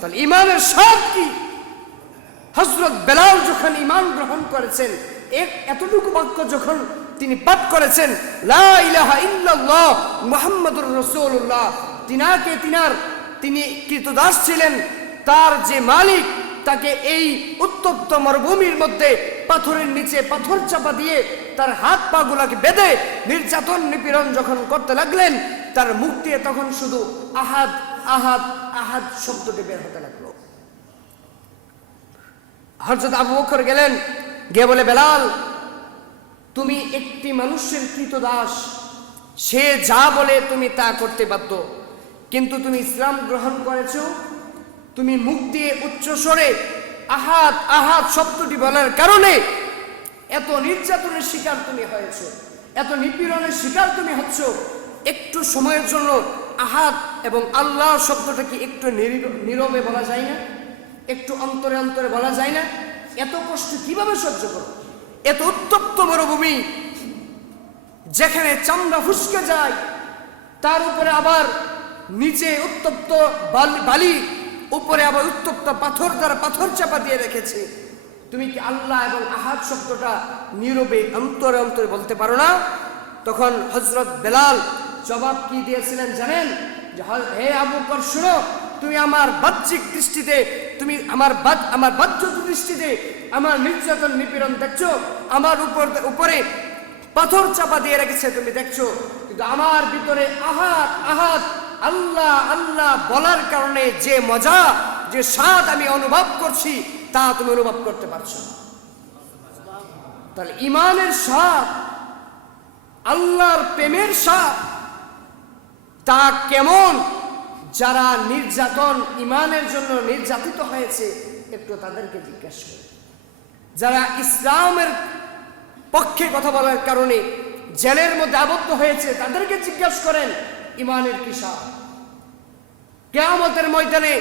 তাহলে ইমানের সব কি? হজরত বেলাল যখন ইমান গ্রহণ করেছেন এক এতটুকু বাক্য যখন তিনি পাঠ করেছেন মুহাম্মাদুর রাসূলুল্লাহ, তিনাকে তিনার, তিনি কৃতদাস ছিলেন, তার যে মালিক তাকে এই উত্তপ্ত মরুভূমির মধ্যে পাথরের নিচে পাথর চাপা দিয়ে তার হাত পা গুলাকে বেঁধে নির্যাতন নিপীড়ন যখন করতে লাগলেন, তার মুখ দিয়ে তখন শুধু আহাদ আহাদ আহাদ শব্দটি বের হতে লাগল। হজরত আবু বকর গেলেন, গিয়ে বলে, বেলাল, তুমি একটি মানুষের কৃতদাস সে যা বলে তুমি তা করতে বাধ্য। কিন্তু তুমি ইসলাম গ্রহণ করেছ তুমি মুখ দিয়ে উচ্চ স্বরে আহাত আহাত শব্দটি বলার কারণে এত নির্যাতনের শিকার তুমি হয়েছ, এত নিপীড়নের শিকার তুমি হচ্ছ। একটু সময়ের জন্য আহাত এবং আল্লাহ শব্দটা কি একটু নিরি- নীরবে বলা যায় না, একটু অন্তরে অন্তরে বলা যায় না। এত কষ্ট কীভাবে সহ্য করো এত উত্তপ্ত মরুভূমি যেখানে চামড়া ফুসকে যায়, তার উপরে আবার নিচে উত্তপ্ত বালি উপরে আবার উত্তপ্ত পাথর দ্বারা পাথর চাপা দিয়ে রেখেছে। তুমি কি আল্লাহ এবং আহাদ শব্দটা নীরবে অন্তরে অন্তরে বলতে পারো না? তখন হজরত বেলাল জবাব কি দিয়েছিলেন জানেন? হে আবু বকর, শুনো, তুমি আমার বাহ্যিক দৃষ্টিতে, তুমি আমার বাদ- আমার বাহ্যিক দৃষ্টিতে আমার নির্যাতন নিপীড়ন দেখছ, আমার উপর, উপরে পাথর চাপা দিয়ে রেখেছে, তুমি দেখছ। কিন্তু আমার ভিতরে আহাত আহাত আল্লাহ আল্লাহ বলার কারণে যে মজা, যে স্বাদ আমি অনুভব করছি, তা তুমি অনুভব করতে পারছ না। তাহলে ইমানের স্বাদ, আল্লাহর প্রেমের স্বাদ, তা কেমন যারা নির্যাতন, ইমানের জন্য নির্যাতিত হয়েছে, একটু তাদেরকে জিজ্ঞাসা করে যারা ইসলামের পক্ষে কথা বলার কারণে জেলের মধ্যে আবদ্ধ হয়েছে, তাদেরকে জিজ্ঞাসা করেন ইমানের কিসা কেয়ামতের ময়দানে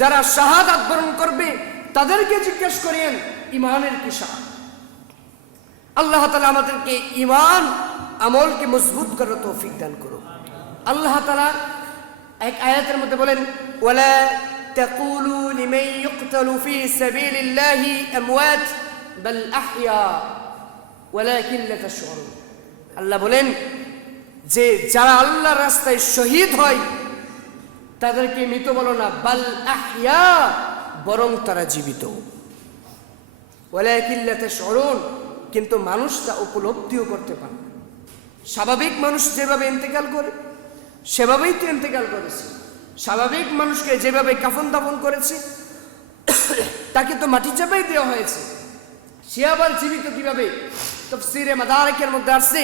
যারা শাহাদ বরণ করবে, তাদেরকে জিজ্ঞেস করেন, ইমানের কিসা আল্লাহ তালা আমাদেরকে ইমান আমলকে মজবুত করার তৌফিক দান করো আল্লাহ তালা এক আয়াতের মধ্যে বলেন, ওয়ালা তাকুলু লিমান ইউকতালু ফি সাবিলিল্লাহি আমওয়াত, বাল আহয়া, ওয়ালাকিন লা আল্লাহ বলেন যে যারা আল্লাহর রাস্তায় শহীদ হয়, তাদেরকে মৃত বলো না, বাল আহিয়া বরং তারা জীবিত। ওয়ালাকিল্লাতে স্মরণ কিন্তু মানুষ তা উপলব্ধিও করতে পারে স্বাভাবিক মানুষ যেভাবে ইন্তেকাল করে, সেভাবেই তো ইন্তেকাল করেছে। স্বাভাবিক মানুষকে যেভাবে কাফন দাফন করেছে, তাকে তো মাটি চাপাই দেওয়া হয়েছে। সে আবার জীবিত কীভাবে? তফসিরে মাদারিকের মধ্যে আসছে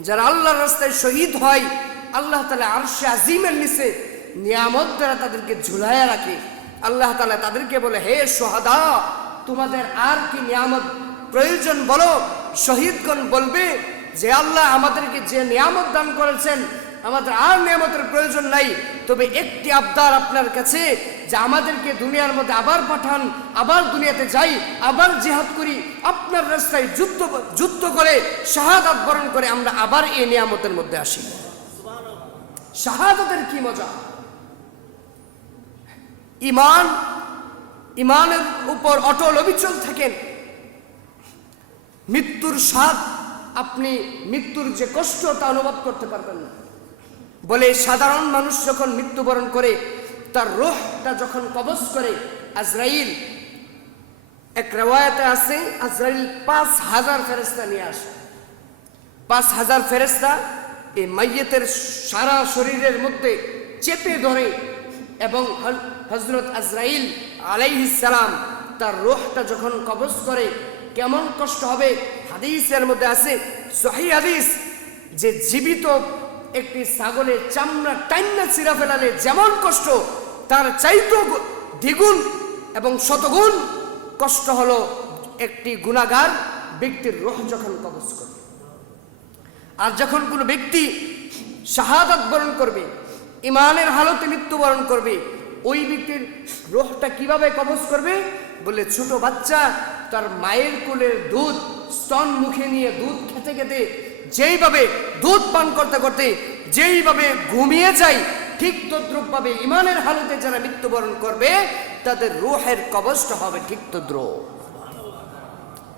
যারা আল্লাহর রাস্তায় শহীদ হয়, আল্লাহ তালা আরশে আজিমের নিচে নিয়ামত দ্বারা তাদেরকে ঝুলাইয়া রাখে। আল্লাহ তালা তাদেরকে বলে, হে সোহাদা, তোমাদের আর কি নিয়ামত প্রয়োজন বলো? শহীদগণ বলবে, যে আল্লাহ আমাদেরকে যে নিয়ামত দান করেছেন, আমাদের আর নিয়ামতের প্রয়োজন নাই। তবে একটি আবদার আপনার কাছে যে আমাদেরকে দুনিয়ার মধ্যে আবার পাঠান, আবার দুনিয়াতে যাই, আবার জিহাদ করি, আপনার রাস্তায় যুদ্ধ যুদ্ধ করে, শাহাদাত বরণ করে আমরা আবার এই নিয়ামতের মধ্যে আসি। শাহাদাতের কি মজা? ইমান, ইমানের উপর অটল অবিচল থাকেন। মৃত্যুর স্বাদ আপনি মৃত্যুর যে কষ্ট তা অনুভব করতে পারবেন না। বলে সাধারণ মানুষ যখন মৃত্যুবরণ করে তার রোহটা যখন কবজ করে আজরাইল, এক রেওয়ায়তে আছে, আজরাইল পাঁচ হাজার ফেরেস্তা নিয়ে আসে। পাঁচ হাজার ফেরেস্তা এই মাইয়েতের সারা শরীরের মধ্যে চেপে ধরে এবং হজরত আজরাইল আলাইহিস সালাম তার রোহটা যখন কবজ করে, কেমন কষ্ট হবে? হাদিসের মধ্যে আছে, সহি হাদিস, যে জীবিত একটি ছাগলের চামড়া টাইনা চিরা ফেলালে যেমন কষ্ট তার চাইতো দ্বিগুণ এবং শতগুণ কষ্ট হলো একটি গুণাগার ব্যক্তির রোহ যখন কবজ করবে। আর যখন কোনো ব্যক্তি শাহাদাত বরণ করবে ইমানের হালতে মৃত্যুবরণ করবে, ওই ব্যক্তির রোহটা কীভাবে কবজ করবে? বলে ছোট বাচ্চা তার মায়ের কোলের দুধ স্তন মুখে নিয়ে দুধ খেতে খেতে যেইভাবে দুধ পান করতে করতে যেইভাবে ঘুমিয়ে যায় ঠিক তদ্রুপ পাবে ইমানের হালতে যারা মৃত্যুবরণ করবে তাদের রোহের কবচটা হবে ঠিক তদ্রুপ।